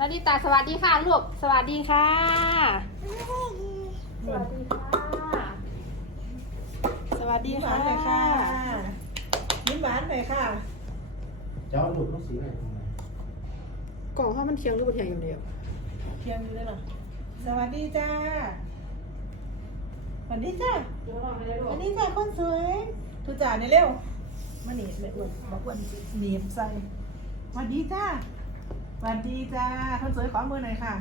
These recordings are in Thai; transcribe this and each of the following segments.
นาริตาสวัสดีค่ะลูก สวัสดีค่ะ สวัสดีค่ะ สวัสดียิ้มหค่ะวานหน่อยค่ะยิ้มหวานหน่อยค่ะ จะเอาหลุดลูกสีไหนทำไมกล่องข้าวมันเคียงรูปเทียงอย่างเดียว เพียงนี้เลยเหรอ สวัสดีจ้า สวัสดีจ้าสวัสดีจ้าคนสวยทุจ่าเนี่ยเร็วมาหนีเลยอ้วนบอกอ้วนหนีบใส่สวัสดีจ้า สวัสดีจ้าคนสวยขอมือหน่อยค่ะ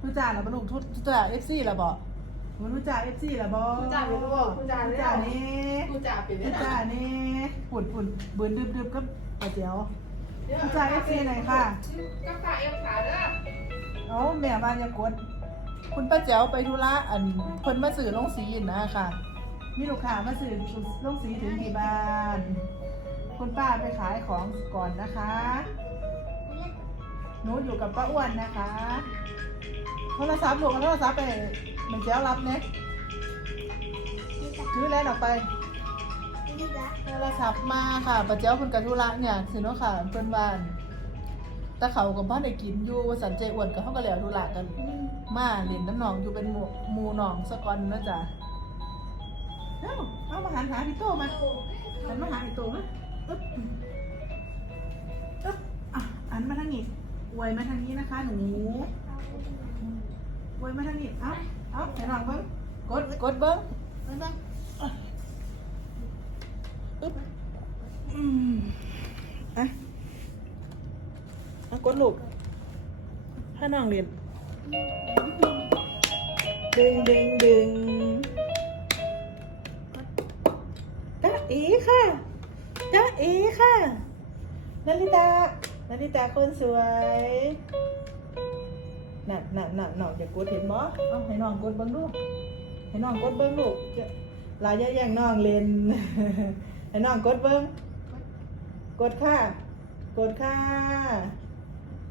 ทุจ่าเหราบรรลุทุทุจ่าเอฟซีเหราบอกมันทุจ่าเอฟซีเหราบอทุจ่าเป็นลูกทุจ่าทุเร็วจ่านี่กูจ่าเป็นทุจ่านี่ปุ่นปุ่นเบืนดึบดึบก็ปลาเจียวทุจ่าเอฟซีหน่อยค่ะกาแฟเอฟขาเด้อเอาแม่บ้านอยากด คุณป้าแจ๋วไปธุระอันคนมาสื่อลงสีนะค่ะ มีลูกค้ามาสื่อลงสีถึงที่บ้าน คุณป้าไปขายของก่อนนะคะ หนูอยู่กับป้าอ้วนนะคะโทรศัพท์ลูกเอาโทรศัพท์ไปแม่แจ๋วรับเนี่ยถือแล้วออกไปโทรศัพท์มาค่ะป้าแจ๋วคุณกับธุระเนี่ยสิเนาะค่ะเพื่อนบ้านแต่เขากับบ้านได้กินอยู่สันเจอ้วนกับเขาก็แล้วธุระกัน มาเล่นน้ำหนองอยู่เป็นหมู่หมูหนองสะกอนนะจ๊ะเอ้าเอามาหันหาพี่โตมาหันมาหาพี่โตมาอึ๊บอึ๊บอะอันมาทางนี้ อวยมาทางนี้นะคะ หนูอวยมาทางนี้ เอ้าเอาไหนลองเบิ้งกด กดเบิ้งอึ๊บอืมอะเอากดลูกถ้าน้องเรียนดึงดึงดึงจ้าเอ๋ค่ะจ้าเอ๋ค่ะนาริตา นาริตาคนสวยน่ะน่ะน่ะน้องจะกดเห็นบ่เอาให้น้องกดเบิ่งดูให้น้องกดเบิ่งลูกจะลายแย่งน้องเล่นให้น้องกดเบิ่งกดค่ะ กดค่ะ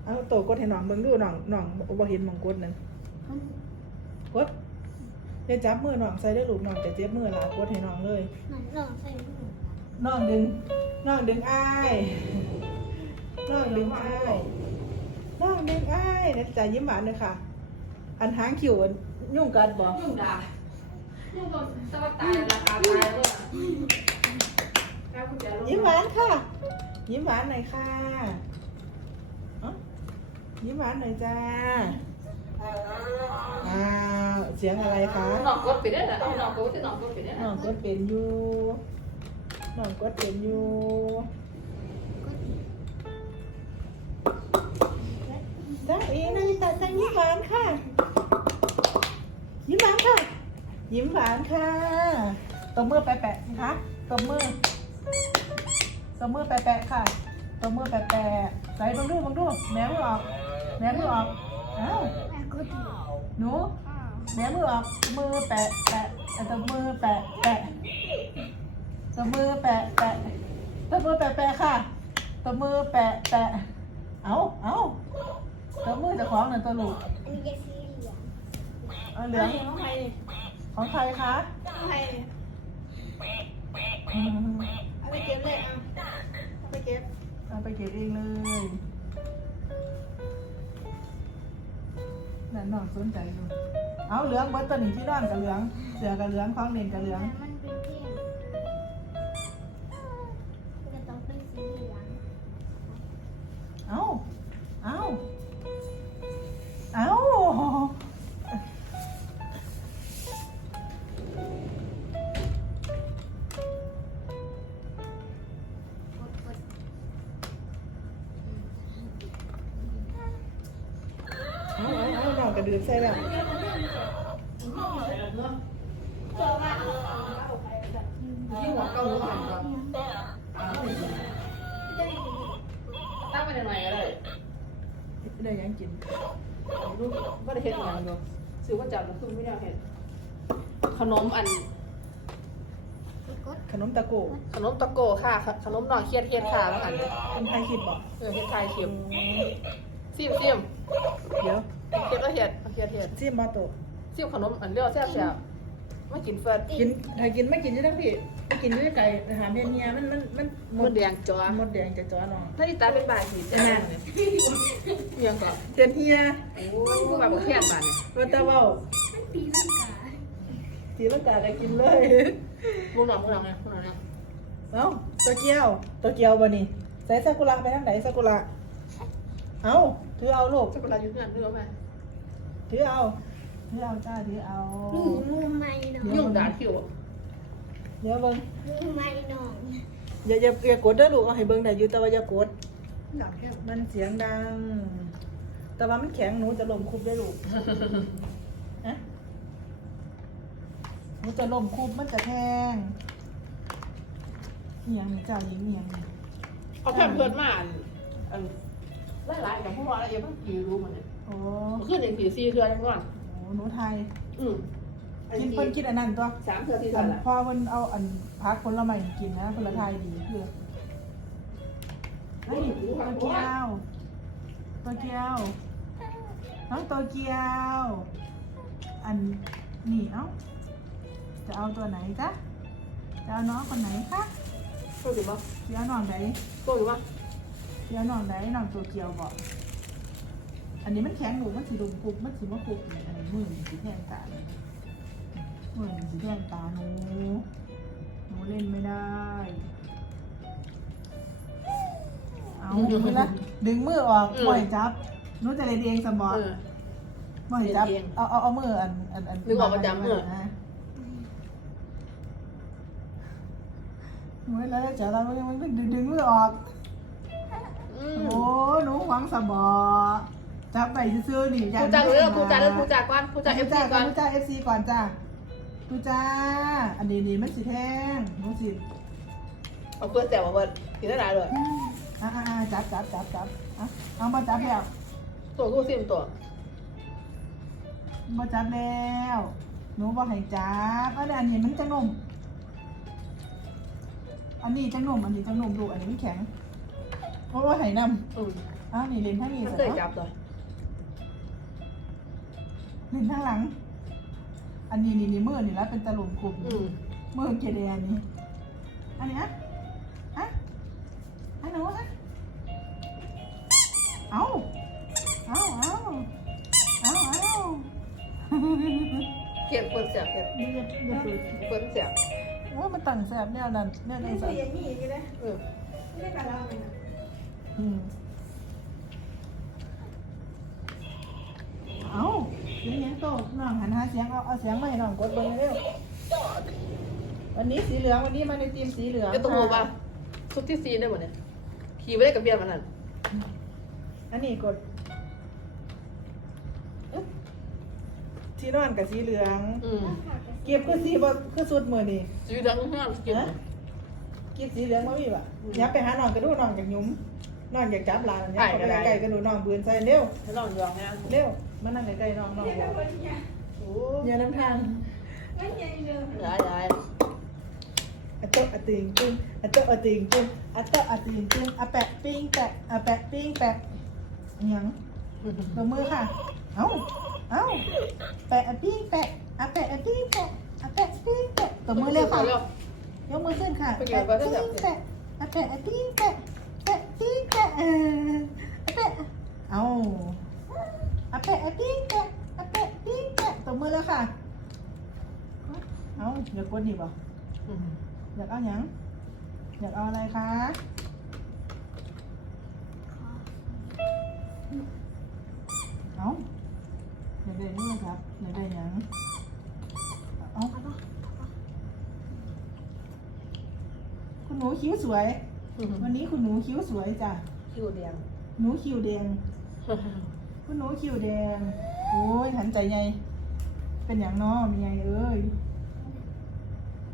เอาโตกดให้น้องเบิ่งดูน้องน้องบ่เห็นหมองกดนั่นกดเดี๋ยวจับมือน้องใส่ได้ลูกน้องจะเจ็บมือหลายกดให้น้องเลยน้องดึงน้องดึงอ้าย น้องดึงอ้ายน้องดึงอ้ายเดี๋ยวจะยิ้มหวานเลยค่ะ อันหางขิวอันยุ่งกัดบ่ยุ่งด่ายุ่งโดนสวัสดีราคาตายเลยแล้วคุณจะยิ้มหวานค่ะ ยิ้มหวานหน่อยค่ะยิ้มหวานหน่อยจ้าอ้าวเสียงอะไรคะน้องกดไปได้เหรอน้องกดที่น้องกดไปได้เหรน้องกดเป็นอยู่น้องกดเป็นอยู่ จ้าเอ๋นาฬิตาใส่ยิ้มหวานค่ะ ยิ้มหวานค่ะ ยิ้มหวานค่ะตบมือแปะๆสิคะตบมือตบมือแปะๆค่ะตบมือแปะๆใส่บังดูบังดูแหนมือออกแหนมือออกอ้าวหนูแหนมือออกมือแปะแปะตบมือแปะแปะตบมือแปะแปะตบมือแปะแปะค่ะตบมือแปะแปะเอาเอา ตบมือเจะคล้าของหนึ่งตัวลูกเอาเหลือง ของใครของใครคะของใครอืมเอาไปเก็บเลยเอาไปเก็บเอาไปเก็บเองเลยนั่นน้องสนใจอยู่เอาเหลืองเบิร์ตตัวนี้ที่นอนกับเหลือง เสือกับเหลืองของเล่นกับเหลืองมันเป็นเพียงจะต้องเป็นสีเหลือง เอาเอา องกระดือใส่แล้วยิ่งหัวเก่าหัวหม่ก่อนตั้งไปหน่อยก็ได้ได้ยังกินลูกก็ได้เห็ดอย่างเดียวซื้อว่าจับมันคือไม่ได้เห็ดขนมอัน ขนมตะโก ขนมตะโกค่ะ ขนมหน่อเครียดเครียดค่ะมาอันคนไทยคิดบอกเออเห็ดไทยเค็มซิมซิมเดี๋ยว เค็มแล้วเห็ดเห็ดเห็ดซีมาโตะซิมขนมอันเรียกแซ่บแซ่บไม่กินเฟิร์กินถ้ากินไม่กินจะได้พี่ไม่กินด้วยไก่อาหารเมียเมียมันมันมันมดแดงจ้อมดแดงจะจ้อน้องถ้าอีตาเป็นบาดหินจะนั่งเลยยังก่อนเทียนเฮียโอ้มาบอกเพี้ยนมาเนี่ยว่าแต่เว่ามันตีลังกาสีลังกาได้กินเลยพวกเราพวกเราไงพวกเราเนี่ยเอ้าตัวเกียวตัวเกียวบ่นี่ใส่ซากุระไปทางไหนซากุระ เอ้าถือเอาลูกจะเป็นอะไรยุ่งงานเรื่องไหมถือเอา ถือเอาจ้าถือเอา หนูมูไม่หนองยุ่งด่าคิวเดี๋ยวเบิ่งมูไม่หนองอย่าอย่าอย่ากดเด้อลูกเอาให้เบิ่งได้อยู่แต่ว่าอย่ากด ด่าแค่มันเสียงดัง แต่ว่ามันแข็งหนูจะล้มคุบได้อลูกอะหนูจะล้มคุบมันจะแทงเอียงนี่เจ้าหญิงเอียงนี่เขาแค่เพื่อนมาอัน หลายๆกับพวกเราอะไรเพิ่งกี่รู้มันเนี่ยโอ้ขึ้นหนึ่งสี่สี่เทือนก่อนโหหนูไทยอืมกินเพิ่นกินอันนั้นตัวสามเทือนที่เทือัอนนละพ่อเพิ่นเอาอันพักผลไม้ให้กินนะผลไทยดีคือเฮ้ยตัวเกียวตัวเกียวน้องตัวเกียว อันนี่เอ้าจะเอาตัวไหนจ๊ะจะเอาน้องคนไหนคะโตอยู่ปะจะเอาน้องไหนโตอยู่ปะจะเอาน้องไหนน้องตัวเกียวบอกอันนี้มันแข็งหนูมันสีดุมปุบมันสีมะปุบนี่อันนี้มือมันสีแทงตาเลยมือมันสีแทงตาหนูหนูเล่นไม่ได้ เอานี่ละดึงมือออกปล่อยจับหนูจะเล่นเองสมองเออปล่อยจับเล่นเองเอาเอาเอามืออันอันอันดึงออกมาจับมือนะหนูแล้วจะเรายังไม่ดึงดึงมือออกอืม โอ้หนูหวังสมอจับไปซื้อๆนี่ครูจ่าเลยครูจ่าเลยครูจ่าก่อนครูจ่าเอฟซีก่ก่ออนนครูจ่าเอฟซีก่อนจ้าครูจ่าอันนี้นี่มันสีแทงหนูสิเอาเพื่อนแซวมาเพื่อนกินได้หลายเลยอ่าอ่าจับจับจับจับอะเอามาจับแล้วตัวกูซิมตัวมาจับแล้วหนูบอกให้จับอันนี้อันนี้มันจะนุ่มอันนี้จะนุ่มอันนี้จะนุ่มดูอันนี้มันแข็ง โอ้ยไหนนอืมำอ้าวนี่เลนข้างนี้มันเสร็เคจยแล้จัวบตัวเลนข้างหลัง อันนี้นี่นี่มือนี่แล้วเป็นตะลุมกลุ่มอืมมือเกเดอันนี้อันนี้อะอะอันหนูอะเอาเอาเอาเอาเอาเก็บเพื่อนแซวเก็บนี่จะจะฝืนเพื่อนแซวว่ามันตั้งแสบแนวนั้นแนวนั้นแสบเอออืมเอาเสียงยังโตน้องหันหาเสียงเอาเอาเสียงมาให้น้องกดเบิ้งเร็ววันนี้สีเหลืองวันนี้มาในทีมสีเหลืองก็ต้องรู้ป่ะซุปที่ซีได้หมดเนี่ยขี่ไม่ได้กับเบียร์มันนั่นอันนี้กดอึ๊บสีนอนกับสีเหลืองอืมเก็บคือสีบ่คือสุดมือนี่สีเหลืองห้ามเก็บเก็บสีเหลืองมามีป่ะอยากไปหาน้องกระดูน้องจากยุ้ม น้องอยากจับหลานอยากเข้าไปใกล้ๆกระดูน้องบืนใส่เร็วให้ลองยองนะเร็วมานั่งใกล้ๆน้องน้องบอกโอ้อย่าน้ำทางยายยายอะโตะอะติงตึงอะโตะอะติงตึงอะโตะอะติงตึงอะแปะปิ้งแปะอะแปะปิ้งแปะอิหยังตัวมือค่ะ เอ้า เอ้า แปะอะปิ้งแปะอะแปะอะปิ้งแปะอะแปะปิ้งแปะตัวมือเร็วค่ะยกมือขึ้นค่ะไปแปะเกี่ยวกับปิ้งแปะอะแปะอะปิ้งแปะแปะปิ้งแปะ เอออะแปะเอาอะแปะอะปิ้งแปะอะแปะปิ้งแปะตัวมือแล้วค่ะ เอาอย่ากดดิบ่อยากเอาหยังอยากเอาอะไรคะเอาอยากได้นี่เลยครับอยากได้หยังเอาคุณหนูคิ้วสวย วันนี้คุณหนูคิ้วสวยจ้ะ คิวแดงหนูคิ้วแดง คุณหนูคิ้วแดง โอ้ยหันใจไงเป็นอย่างน้อมีไงเอ้ย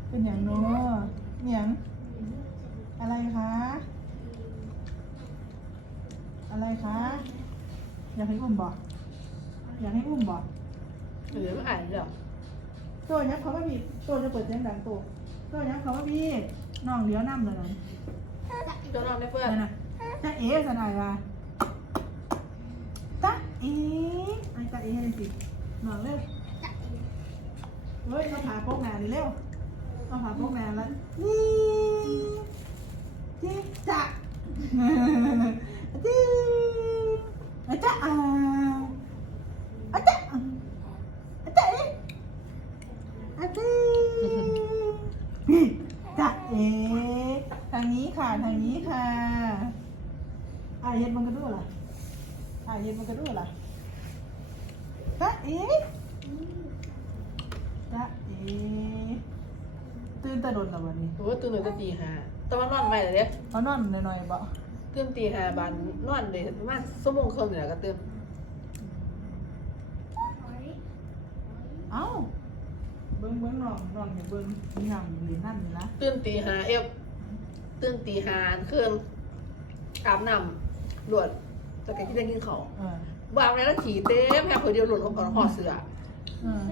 เป็นอย่างน้อมีหยังอะไรคะ อะไรคะ อยากให้อุ้มบอก อยากให้อุ้มบอกหรือไม่อ่านหรอกโตัวยักเขาว่าพี่โตัวจะเปิดเสียงดังโตัวโตัวยักเขาว่าพี่น้องเลี้ยวน้ำเลยนะจะลองได้เพื่อน นั่นน่ะ จะเอ๋สนายว่าตะเอ๋ไปตะเอ๋เลยสิหนอนเร็วเฮ้ยมาผ่าโป๊กแม่ดิเร็วมาผ่าโป๊กแม่แล้วนี่จิ๊จะจั๊อะจ๊ะอ่าอะจ๊กอะจ๊กเอ๋จิ๊นี่จะเอ๋ทางนี้ค่ะ ทางนี้ค่ะ เฮ็ดมันกระดูล่ะอายเฮ็ดมันกระดูล่ะตะเอ๋ตะเอ๋ตื่นแตะโดนแล้ววันนี้โอ้ตื่นตั้งแต่ตีห้าแต่ว่านอนไม่เลยเด้เขานอนหน่อยๆบ่ตื่นตีห้าบานนอนเลยประมาณชั่วโมงครึ่งนี่แหละก็ตื่นเอ้าเบิ่งเบิ่งน้องน้องอย่าเบิ่งมีหยังเหรียญนั่นนี่นะตื่นตีห้าเอฟตื่นตีห้าเครื่องอาบน้ำ รวดจะกินที่ได้กินข้าวเออวางแล้วขี่เต็มแค่คนเดียวหลุดออกมาห่อเสือ เออ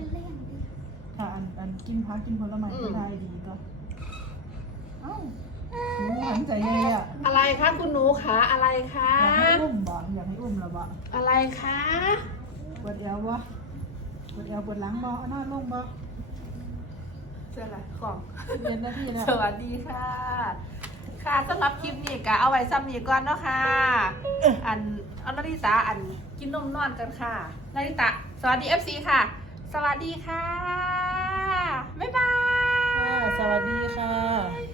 ถ้าอันอันกินพักกินผลไม้อืม ก็ได้ดีก็เอ้าหนูหันใจใหญ่อะอะไรคะคุณหนูขาอะไรคะ อยากให้อุ้มบ่อยากให้อุ้มแล้วบ่อะไรคะปวดเอวบ่ปวดเอวปวดหลังบ่เอานอนลงบ่เสื้ออะไรของเย็นนาทีแล้วสวัสดีค่ะ ค่ะสำหรับคลิปนี้ก็เอาไว้ซ้ำนี้ก่อนเนาะค่ะ อันเอานาริตาอันกินนมนอนกันค่ะนาริตะสวัสดี FC ค่ะ สวัสดีค่ะ บ๊ายบายค่ะสวัสดีค่ะ